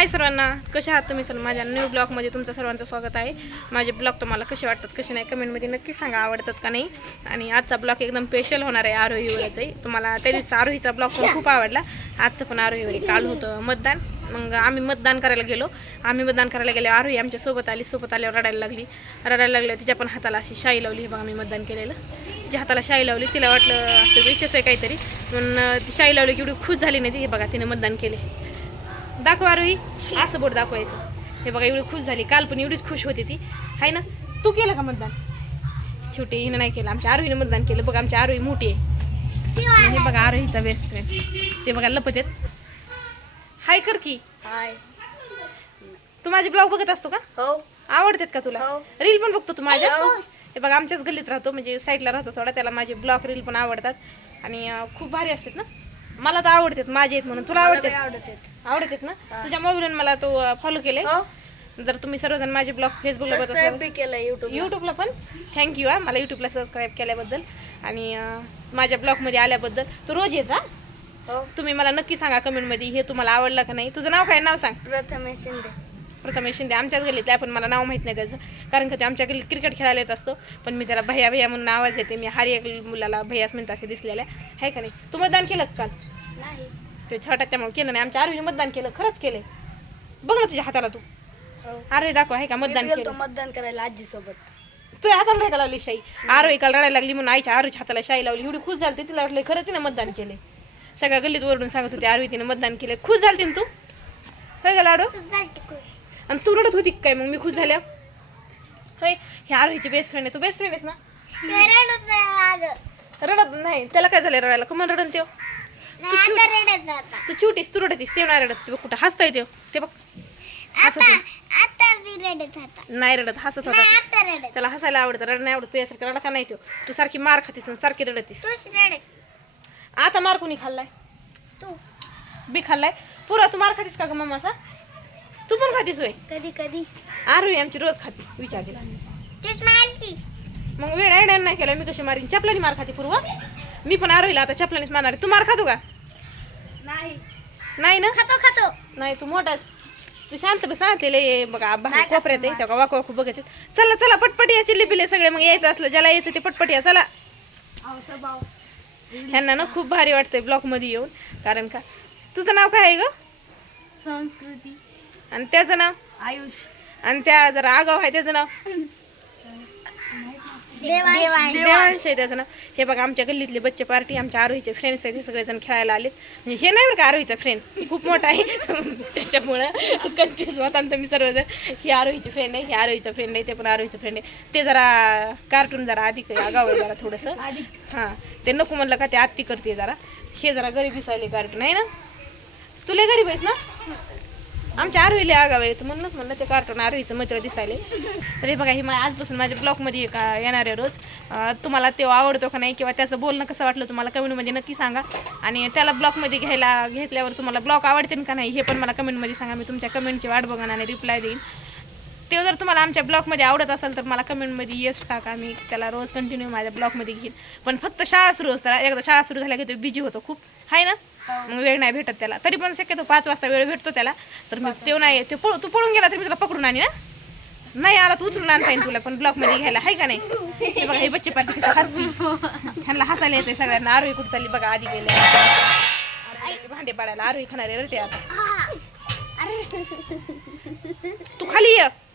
हाय सर्वांना. कसे आहात तुम्ही सर माझ्या न्यू ब्लॉगमध्ये तुमचं सर्वांचं स्वागत आहे. माझे ब्लॉग तुम्हाला कसे वाटतात कसे नाही कमेंटमध्ये नक्की सांगा आवडतात का नाही? आणि आजचा ब्लॉग एकदम स्पेशल होणार आहे आरोहीवरचाही तुम्हाला त्या आरोहीचा ब्लॉग पण खूप आवडला. आजचं पण आरोहीवर काल होतं मतदान. मग आम्ही मतदान करायला गेलो. आम्ही मतदान करायला गेलो आरोही आमच्यासोबत आली. सोबत आल्यावर रडायला लागली. रडायला लागलं तिच्या पण हाताला अशी शाई लावली. हे बघा मी मतदान केलेलं. तिच्या हाताला शाई लावली. तिला वाटलं असं विशेष आहे काहीतरी. म्हणून ती शाई लावली की एवढी खुश झाली नाही ती. हे बघा तिने मतदान केले. दाखव आरोही असं बोट दाखवायचं. हे बघा एवढी खुश झाली. काल पण एवढीच खुश होती ती. आहे ना? तू केलं का मतदान? छोटी हिनं नाही केलं. आमच्या आरोहीनं मतदान केलं. बघा आमची आरोही मोठी आहे. हे बघा आरोहीचा बेस्ट फ्रेंड ते बघा लपत आहेत. हाय कर की. हाय. तू माझे ब्लॉग बघत असतो का? हो. आवडतात का तुला? हो. रील पण बघतो तू माझ्या? हे. बघा आमच्याच गल्लीत राहतो. म्हणजे साईडला राहतो थोडा. त्याला माझे ब्लॉग रील पण आवडतात. आणि खूप भारी असतात ना? मला तर आवडतात माझे आहेत म्हणून. तुला आवडतात? आवडतात. ना? तुझ्या मोबाईलवरून मला तो फॉलो केले हो. जर तुम्ही सर्वजण माझे ब्लॉग फेसबुकला बघत सबस्क्राईब असाल बी केलं युट्यूब यूट्यूबला पण? थँक्यू हा. मला यूट्यूबला सबस्क्राईब केल्याबद्दल. आणि माझ्या ब्लॉगमध्ये आल्याबद्दल. तू रोज येत जा. हो. तुम्ही मला नक्की सांगा कमेंटमध्ये हे तुम्हाला आवडलं का नाही? तुझं नाव काय? नाव सांग. प्रथमेश शिंदे. प्रथमेश शिंदे आमच्याच गल्लीतल्या पण मला नाव माहीत नाही त्याचं. कारण का ते आमच्या गल्लीत क्रिकेट खेळायला येत असतो. पण मी त्याला भैया भैया म्हणून आवाज येते मी हर एक मुलाला भैयाच म्हणते असे दिसलेल्या आहे. का नाही? तू मतदान केलं का काल? नाही. ते छोट्या त्यामुळे केलं नाही. आमच्या आरवीने मतदान केलं. खरंच केलं बघ ना तुझ्या हाताला तू. हो. आरोही दाखव आहे का? मतदान केलं. मतदान करायला आजी सोबत तुझ्या हाताला नाही का लावली शाई? आरोही काल रडायला लागली म्हणून आईच्या आरोहीच्या हाताला शाई लावली. एवढी खुश झाली तिला वाटलं खरं तिने मतदान केले सगळ्या गल्लीत ओरडून सांगत होती आरोही तिने मतदान केले खुश झाली तू? होय का लाडू? आणि तू रडत होती काय मग? मी खुश झाल्या होय हे आरोहीची बेस्ट फ्रेंड आहे. तू बेस्ट फ्रेंड आहेस ना? रडत नाही त्याला काय झालं रडायला? कमान रडन त्यो? तू छोटीस तू रडतीस ते नाही रडत. ते बघ कुठं हसताय त्यो? ते बघ. हसत नाही रडत हसत होता त्याला हसायला आवडतं. रड नाही आवडत. तुझ्यासारखं रडा का नाही त्यो? तू सारखी मार खातीस आणि सारखी रडतीस आता मार कोणी खाल्लाय? बी खाल्लाय? पुरा तू मार खातीस का ग मम्माचा? तू पण खातीस होय? कधी कधी. आरोही आमची रोज खाती विचार तिला मग वेळ आहे नाही केला मी कशी मारीन? चपलानी मार खाते पूर्व. मी पण आरोहीला आता चपलानीच मारणार आहे. तू मार खातो का? नाही. नाही ना? खातो खातो. नाही तू मोठाच तू शांत बस सांगते बघा बाहेर नाही कोपऱ्यात आहे तेव्हा वाकू वाकू बघत आहेत. चला चला पटपट या चिल्ली पिल्ले सगळे. मग यायचं असलं ज्याला यायचं ते पटपट या. चला. ह्यांना ना खूप भारी वाटतंय ब्लॉकमध्ये येऊन. कारण का? तुझं नाव काय आहे ग? संस्कृती. आणि त्याचं नाव? आयुष. आणि त्या जरा आगाव आहे त्याचं नाव? देवांश. आहे त्याचं नाव. हे बघा आमच्या गल्लीतले बच्चे पार्टी आमच्या आरोहीचे फ्रेंड्स आहेत हे सगळेजण खेळायला आलेत. म्हणजे हे नाही बरं का आरोहीचा फ्रेंड खूप मोठा आहे. त्याच्यामुळं कन्फ्युज होता मी सर्वजण. ही आरोहीची फ्रेंड आहे ही आरोहीचा फ्रेंड आहे ते पण आरोहीचं फ्रेंड आहे. ते जरा कार्टून जरा अधिक आहे, आगाव आहे जरा थोडंसं. हां ते नको म्हणलं का ते आत्ती करते जरा. हे जरा गरीब दिसायले कार्टून आहे ना? तुला गरीब आहेस ना? आमच्या आरोहीला आगाव आहे. तर म्हणूनच म्हणलं ते कार्टून आरवीचं मित्र दिसायले. तरी हे बघा हे आजपासून माझ्या ब्लॉगमध्ये का येणार आहे रोज. तुम्हाला ते आवडतो का नाही किंवा त्याचं बोलणं कसं वाटलं तुम्हाला कमेंटमध्ये नक्की सांगा. आणि त्याला ब्लॉगमध्ये घ्यायला घेतल्यावर तुम्हाला ब्लॉग आवडतील का नाही हे पण मला कमेंटमध्ये सांगा. मी तुमच्या कमेंटची वाट बघणार आणि रिप्लाय देईन. ते जर तुम्हाला आमच्या ब्लॉगमध्ये आवडत असेल तर मला कमेंटमध्ये येस टाका. मी त्याला रोज कंटिन्यू माझ्या ब्लॉगमध्ये घेईन. पण फक्त शाळा सुरू असताना एकदा शाळा सुरू झाल्या की तो बिजी होतो खूप. आहे ना? मग वेळ नाही भेटत त्याला. तरी पण शक्यतो पाच वाजता वेळ भेटतो त्याला. तर मी तो नाही ते पळ तू पळून गेला तर मी तुला पकडून आणि ना नाही आला तू उचलून आणता येईल तुला पण ब्लॉकमध्ये घ्यायला. आहे का नाही? हे बघा हे बच्चे हसतील. ह्यांना हसायला येते सगळ्यांना. आरोही कुठं चालली? बघा आधी गेली. भांडे पाडायला. आरोही खाणारे रटे आता. तू खाली ये.